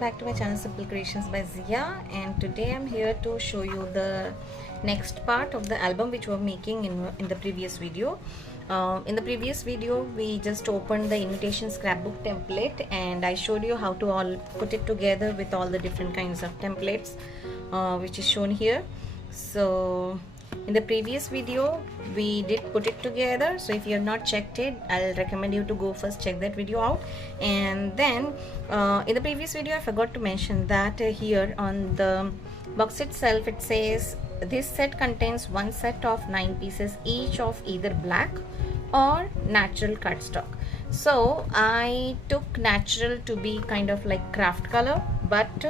back to my channel Simple Creations by Zia, and today I'm here to show you the next part of the album which we're making in the previous video. In the previous video we just opened the invitation scrapbook template and I showed you how to all put it together with all the different kinds of templates which is shown here. So in the previous video we did put it together, so if you have not checked it, I'll recommend you to go first check that video out. And then in the previous video I forgot to mention that here on the box itself it says this set contains one set of 9 pieces each of either black or natural cardstock. So I took natural to be kind of like craft color, but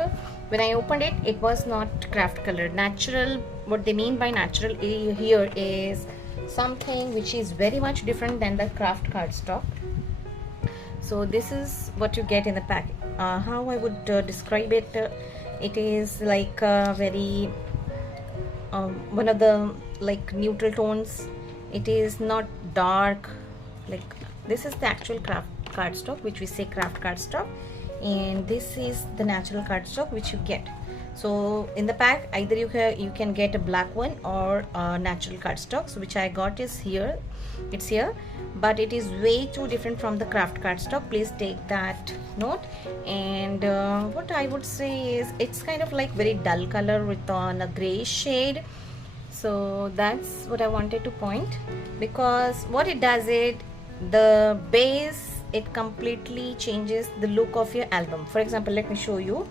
when I opened it, it was not craft color. Natural, what they mean by natural here is something which is very much different than the craft cardstock. So this is what you get in the packet. How I would describe it, it is like very one of the like neutral tones. It is not dark, like this is the actual craft cardstock which we say craft cardstock, and this is the natural cardstock which you get. So in the pack either you can get a black one or natural cardstock. So which I got is here, it's here, but it is way too different from the craft cardstock. Please take that note. And what I would say is it's kind of like very dull color with on a gray shade. So that's what I wanted to point, because what it does, the base, it completely changes the look of your album. For example, let me show you.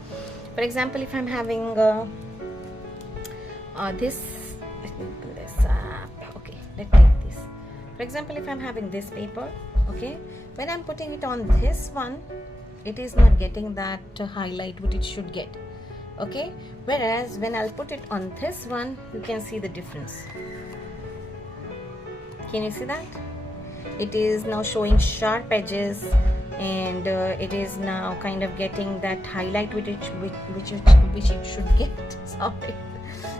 For example, if I'm having this, let me pull this up. Okay, let me take this. For example, if I'm having this paper, okay, when I'm putting it on this one, it is not getting that highlight what it should get. Okay, whereas when I'll put it on this one, you can see the difference. Can you see that? It is now showing sharp edges, and it is now kind of getting that highlight which it should get.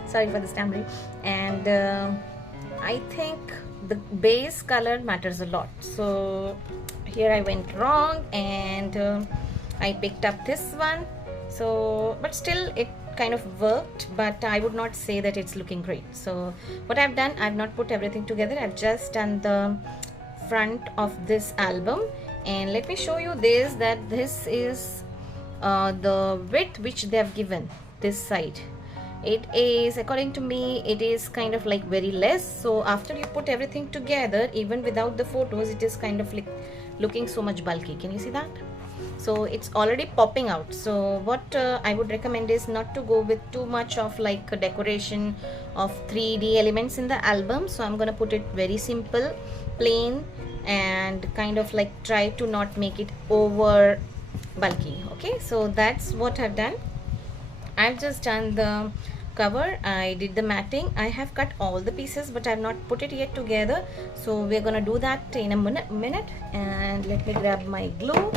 Sorry for the stammering. And I think the base color matters a lot. So here I went wrong and I picked up this one. So but still it kind of worked, but I would not say that it's looking great. So what I've done, I've not put everything together. I've just done the front of this album, and let me show you this, that this is the width which they have given this side. It is, according to me, it is kind of like very less. So after you put everything together, even without the photos, it is kind of like looking so much bulky. Can you see that? So it's already popping out. So what I would recommend is not to go with too much of like a decoration of 3D elements in the album. So I'm gonna put it very simple, plain, and kind of like try to not make it over bulky. Okay, so that's what I've done. I've just done the cover, I did the matting, I have cut all the pieces but I've not put it yet together. So we're gonna do that in a minute. And let me grab my glue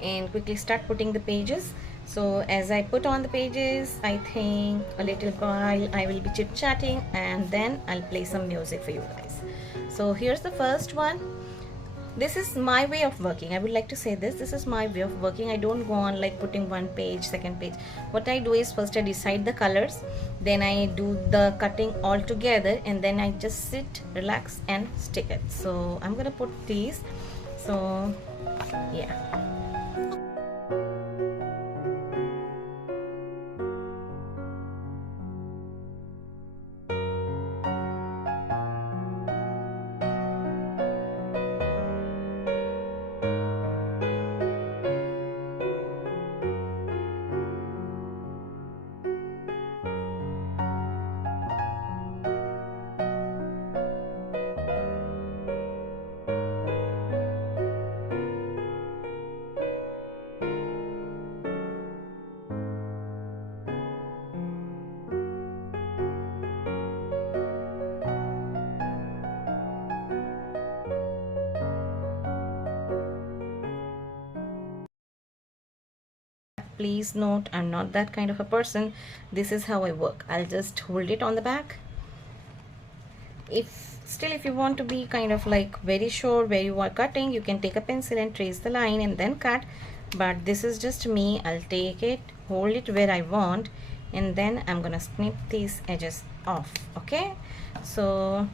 and quickly start putting the pages. So as I put on the pages, I think a little while I will be chit chatting and then I'll play some music for you guys. So here's the first one. This is my way of working. I would like to say this is my way of working. I don't go on like putting one page, second page. What I do is first I decide the colors, then I do the cutting all together, and then I just sit, relax and stick it. So I'm gonna put these. So yeah. Please note, I'm not that kind of a person. This is how I work. I'll just hold it on the back. If you want to be kind of like very sure where you are cutting, you can take a pencil and trace the line and then cut. but this is just me. I'll take it, hold it where I want, and then I'm gonna snip these edges off. Okay, so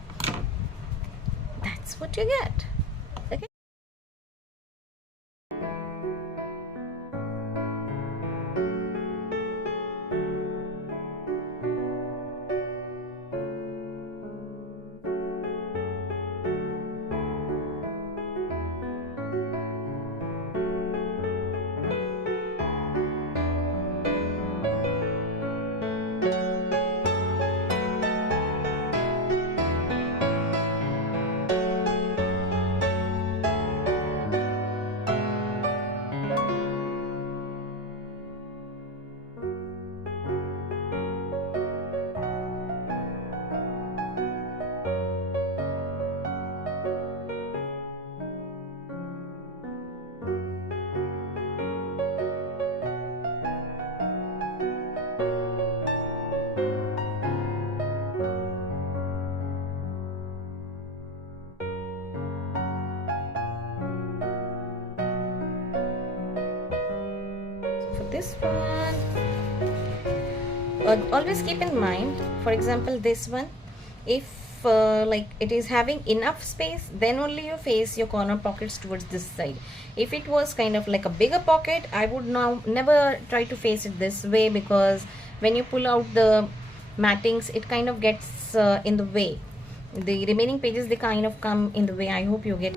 that's what you get. Okay. For this one, always keep in mind, for example, this one, if like it is having enough space, then only you face your corner pockets towards this side. If it was kind of like a bigger pocket, I would now never try to face it this way, because when you pull out the mattings, it kind of gets in the way. The remaining pages, they kind of come in the way. I hope you get.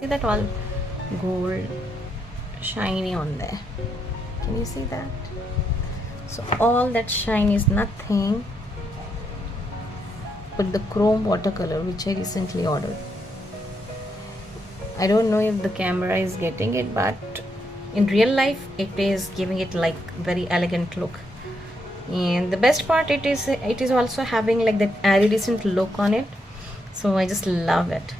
See that all gold shiny on there? Can you see that? So all that shine is nothing but the chrome watercolor which I recently ordered. I don't know if the camera is getting it, but in real life it is giving it like very elegant look. And the best part, it is also having like that iridescent look on it, so I just love it.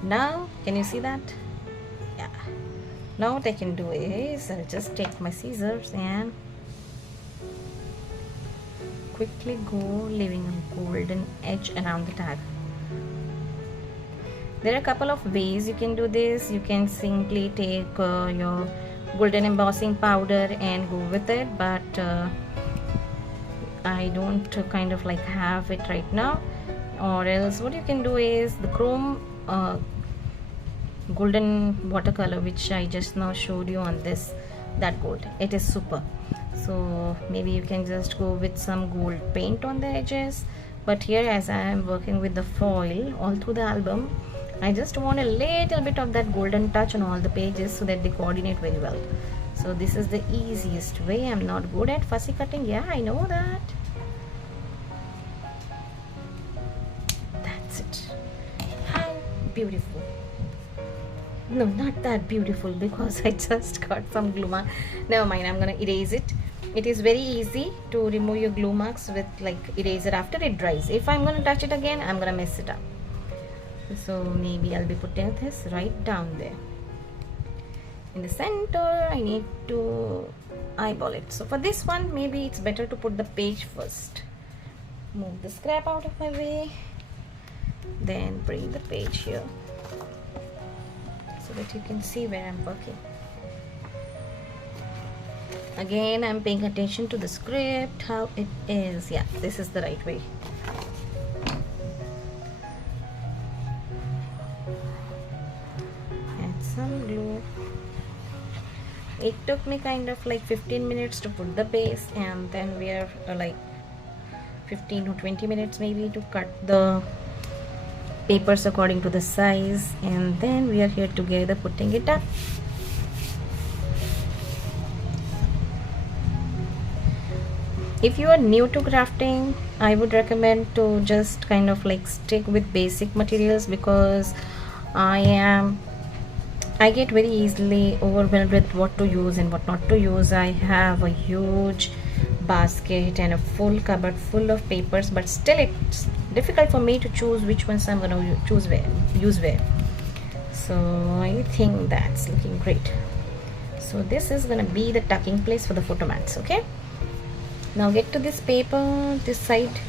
Now can you see that? Yeah. Now what I can do is I'll just take my scissors and quickly go leaving a golden edge around the tag. There are a couple of ways you can do this. You can simply take your golden embossing powder and go with it, but I don't kind of like have it right now. Or else what you can do is the chrome golden watercolor which I just now showed you on this, that gold, it is super. So maybe you can just go with some gold paint on the edges, but here as I am working with the foil all through the album, I just want a little bit of that golden touch on all the pages so that they coordinate very well. So this is the easiest way. I'm not good at fussy cutting, yeah, I know that. That's it. How beautiful. No, not that beautiful, because I just got some glue mark. Never mind, I'm gonna erase it. It is very easy to remove your glue marks with like eraser after it dries. If I'm gonna touch it again, I'm gonna mess it up. So maybe I'll be putting this right down there in the center. I need to eyeball it. So for this one, maybe it's better to put the page first. Move the scrap out of my way, then bring the page here so that you can see where I'm working. Again, I'm paying attention to the script, how it is. Yeah, this is the right way. Add some glue. It took me kind of like 15 minutes to put the base, and then we are like 15 to 20 minutes maybe to cut the papers according to the size, and then we are here together putting it up. If you are new to crafting, I would recommend to just kind of like stick with basic materials, because I get very easily overwhelmed with what to use and what not to use. I have a huge basket and a full cupboard full of papers, but still it's difficult for me to choose which ones I'm gonna use where. So I think that's looking great. So this is gonna be the tucking place for the photo mats. Okay, now get to this paper, this side.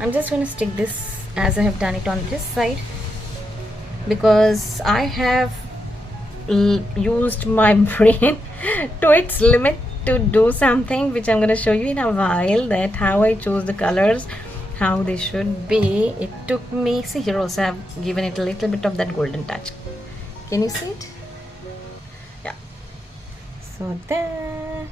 I'm just gonna stick this as I have done it on this side, because I have used my brain to its limit to do something which I'm going to show you in a while, that how I chose the colors, how they should be. It took me, see here also I've given it a little bit of that golden touch. Can you see it? Yeah. So there.